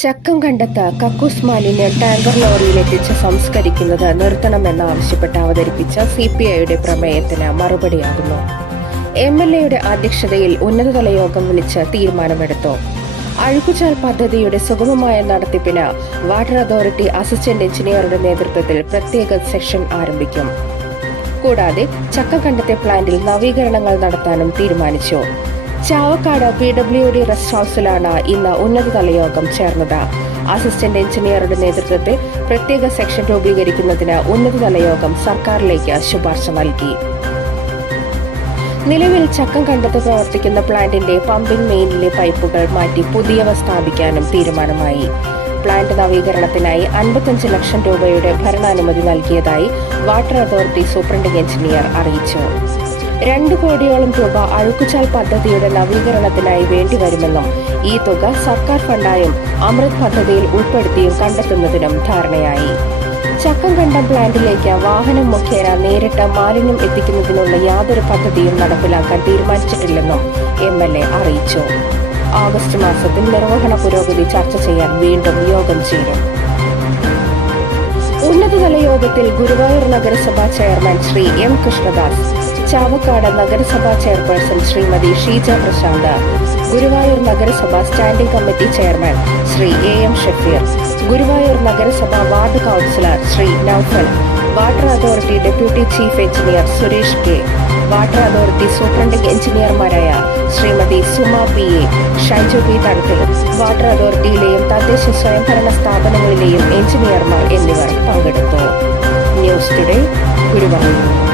ചക്കം കണ്ടെത്ത കക്കൂസ് മാലിന്യം ടാങ്കർ ലോറിയിൽ എത്തിച്ച് സംസ്കരിക്കുന്നത് നിർത്തണമെന്നാവശ്യപ്പെട്ട് അവതരിപ്പിച്ച സി പി ഐയുടെ പ്രമേയത്തിന് മറുപടിയാകുന്നു. എം എൽ എയുടെ അധ്യക്ഷതയിൽ ഉന്നതതല യോഗം വിളിച്ച് തീരുമാനമെടുത്തു. അഴുക്കുചാൽ പദ്ധതിയുടെ സുഗമമായ നടത്തിപ്പിന് വാട്ടർ അതോറിറ്റി അസിസ്റ്റന്റ് എഞ്ചിനീയറുടെ നേതൃത്വത്തിൽ പ്രത്യേക സെക്ഷൻ ആരംഭിക്കും. കൂടാതെ ചക്കം കണ്ടെത്തിയ പ്ലാന്റിൽ നവീകരണങ്ങൾ നടത്താനും തീരുമാനിച്ചു. Chavakkad P W D rest ഹൗസിലാണ് ഇന്ന് ഉന്നതതല യോഗം ചേർന്നത്. അസിസ്റ്റന്റ് എഞ്ചിനീയറുടെ നേതൃത്വത്തിൽ പ്രത്യേക സെക്ഷൻ രൂപീകരിക്കുന്നതിന് ഉന്നതതല യോഗം സർക്കാരിലേക്ക് ശുപാർശ നൽകി. നിലവിൽ ചക്കം കണ്ടെത്തി പ്രവർത്തിക്കുന്ന പ്ലാന്റിന്റെ പമ്പിംഗ് മെയിനിലെ പൈപ്പുകൾ മാറ്റി പുതിയവ സ്ഥാപിക്കാനും തീരുമാനമായി. പ്ലാന്റ് നവീകരണത്തിനായി അൻപത്തഞ്ച് ലക്ഷം രൂപയുടെ ഭരണാനുമതി നൽകിയതായി വാട്ടർ അതോറിറ്റി സൂപ്രണ്ടിംഗ് എഞ്ചിനീയർ അറിയിച്ചു. രണ്ട് കോടിയോളം രൂപ അഴുക്കുചാൽ പദ്ധതിയുടെ നവീകരണത്തിനായി വേണ്ടിവരുമെന്നും ഈ തുക സർക്കാർ ഫണ്ടായും അമൃത് പദ്ധതിയിൽ ഉൾപ്പെടുത്തിയും കണ്ടെത്തുന്നതിനും ധാരണയായി. ചക്കംകണ്ടം പ്ലാന്റിലേക്ക് വാഹനം മുഖേന നേരിട്ട് മാലിന്യം എത്തിക്കുന്നതിനുള്ള യാതൊരു പദ്ധതിയും നടപ്പിലാക്കാൻ തീരുമാനിച്ചിട്ടില്ലെന്നും എം എൽ എ അറിയിച്ചു. ഓഗസ്റ്റ് മാസത്തിൽ നിർവഹണ പുരോഗതി ചർച്ച ചെയ്യാൻ വീണ്ടും യോഗം ചേരും. ഉന്നതതല യോഗത്തിൽ ഗുരുവായൂർ നഗരസഭാ ചെയർമാൻ ശ്രീ എം കൃഷ്ണദാസ് ചാവക്കാട് നഗരസഭാ ചെയർപേഴ്സൺ ശ്രീമതി ഷീജ പ്രശാന്ത്. ഗുരുവായൂർ നഗരസഭ standing committee chairman Shri A M Shafeer. Guruvayur നഗരസഭ ward councillor Shri Naufal. Water authority deputy chief engineer Suresh K. Water authority superintending എഞ്ചിനീയർമാരായ Shrimati Suma P A. Shaiju P Thadathil water അതോറിറ്റിയിലെയും തദ്ദേശ സ്വയംഭരണ സ്ഥാപനങ്ങളിലെയും എഞ്ചിനീയർമാർ എന്നിവർ പങ്കെടുത്തു. News today Guruvayur.